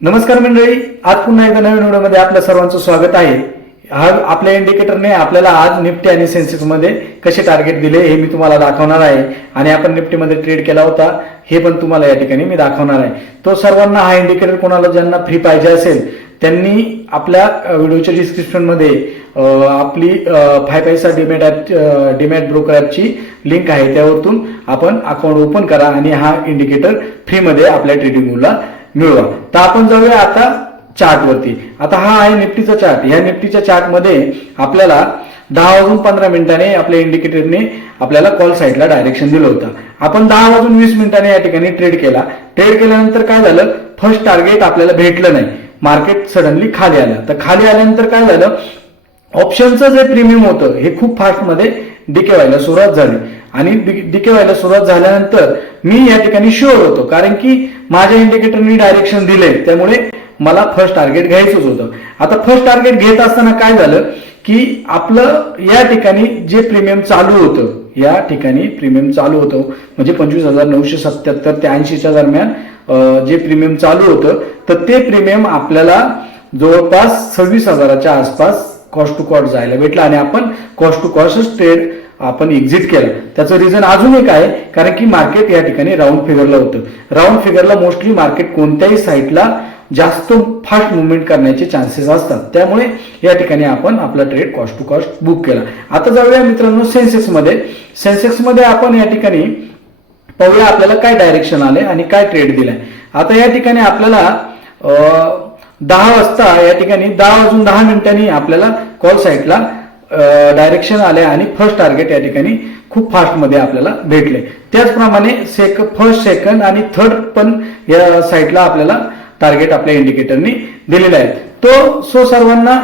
नमस्कार मंडळी, आज पुन्हा एकदा नवीन व्हिडिओमध्ये आपल्या सर्वांचं स्वागत आहे। हा आपल्या इंडिकेटरने आपल्याला आज निफ्टी आणि सेन्सेक्स मध्ये कसे टार्गेट दिले हे मी तुम्हाला दाखवणार आहे आणि आपण निफ्टी मध्ये ट्रेड केला होता हे पण तुम्हाला या ठिकाणी मी दाखवणार आहे। तो सर्वांना हा इंडिकेटर कोणाला ज्यांना फ्री पाहिजे असेल त्यांनी आपल्या व्हिडिओच्या डिस्क्रिप्शन मध्ये आपली 5 पैसा डीमॅट ब्रोकर ॲपची लिंक आहे, त्यावरून आपण अकाउंट ओपन करा आणि हा इंडिकेटर फ्री मध्ये आपल्या ट्रेडिंगला मिळवा। तर आपण जाऊया आता चार्ट वरती। आता हा आहे निफ्टीचा चार्ट। या निफ्टीच्या चार्ट मध्ये आपल्याला 10:15 आपल्या इंडिकेटरने आपल्याला कॉल साइडला डायरेक्शन दिलं होतं। आपण 10:20 या ठिकाणी ट्रेड केला। ट्रेड केल्यानंतर काय झालं, फर्स्ट टार्गेट आपल्याला भेटलं नाही, मार्केट सडनली खाली आलं। तर खाली आल्यानंतर काय झालं, ऑप्शनचं जे प्रीमियम होतं हे खूप फास्ट मध्ये डिके व्हायला सुरुवात झाली आणि डिके व्हायला सुरुवात झाल्यानंतर मी या ठिकाणी शुअर होतो, कारण की माझ्या इंडिकेटरनी डायरेक्शन दिले, त्यामुळे मला फर्स्ट टार्गेट घ्यायचंच होतं। आता फर्स्ट टार्गेट घेत असताना काय झालं की आपलं या ठिकाणी जे प्रीमियम चालू होतं, या ठिकाणी प्रीमियम चालू होतं म्हणजे 25,977 ते 80च्या दरम्यान जे प्रीमियम चालू होतं, तर ते प्रीमियम आपल्याला जवळपास 26,000च्या आसपास कॉस्ट टू कॉस्ट जायला भेटला आणि आपण कॉस्ट टू कॉस्ट ट्रेड आपण एक्झिट केलं। त्याचं रिझन अजून एक आहे, कारण की मार्केट या ठिकाणी राऊंड फिगरला होतं। राऊंड फिगरला मोस्टली मार्केट कोणत्याही साईडला जास्त फास्ट मुवमेंट करण्याचे चान्सेस असतात, त्यामुळे या ठिकाणी आपण आपला trade cost to cost book केला। आता जाऊया मित्रांनो सेन्सेक्स मध्ये। सेन्सेक्स मध्ये आपण या ठिकाणी पाहूया आपल्याला काय डायरेक्शन आले आणि काय ट्रेड दिलाय। आता या ठिकाणी आपल्याला 10 वाजता या ठिकाणी 10:10 आपल्याला कॉल साइडला डायरेक्शन आले आणि फर्स्ट टार्गेट या ठिकाणी खूप फास्ट मध्ये आपल्याला भेटले। त्याचप्रमाणे फर्स्ट, सेकंड आणि थर्ड पण या साइडला आपल्याला टार्गेट आपल्या इंडिकेटरनी दिलेला आहे। तो सर्वांना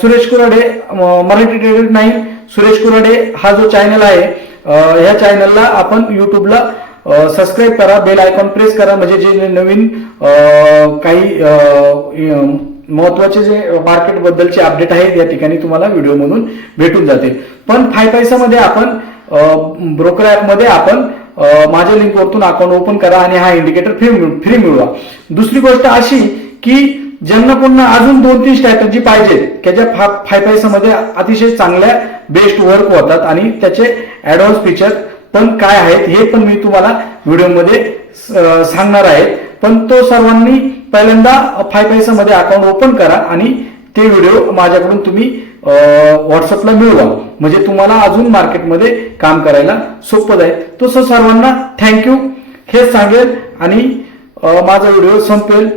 सुरेश कुराडे मराठी ट्रेडर 9 सुरेश कुराडे हा जो चॅनल आहे, ह्या चॅनलला आपण युट्यूबला सबस्क्राईब करा, बेल आयकॉन प्रेस करा, म्हणजे जे नवीन काही महत्वाचे जे मार्केट बद्दलचे अपडेट आहेत या ठिकाणी तुम्हाला व्हिडिओ मधून भेटून जाते। पण 5 पैसा मध्ये आपण ब्रोकर ऍप मध्ये आपण माझ्या लिंक वरतून अकाउंट ओपन करा आणि हा इंडिकेटर फ्री मिळवा। दुसरी गोष्ट अशी की ज्यांना पुन्हा अजून 2-3 स्ट्रॅटेजी पाहिजे की ज्या 5 पैसा मध्ये अतिशय चांगल्या बेस्ट वर्क होतात आणि त्याचे ऍडव्हान्स फीचर पण काय आहेत हे पण मी तुम्हाला व्हिडिओमध्ये सांगणार आहे। पण तो सर्वांनी पहिल्यांदा 5 पैसा मध्ये अकाउंट ओपन करा आणि ते व्हिडिओ माझ्याकडून तुम्ही व्हॉट्सअपला मिळवा, म्हणजे तुम्हाला अजून मार्केटमध्ये काम करायला सोपं जाईल। तो सर्वांना थँक्यू हे सांगेल आणि माझा व्हिडिओ संपेल।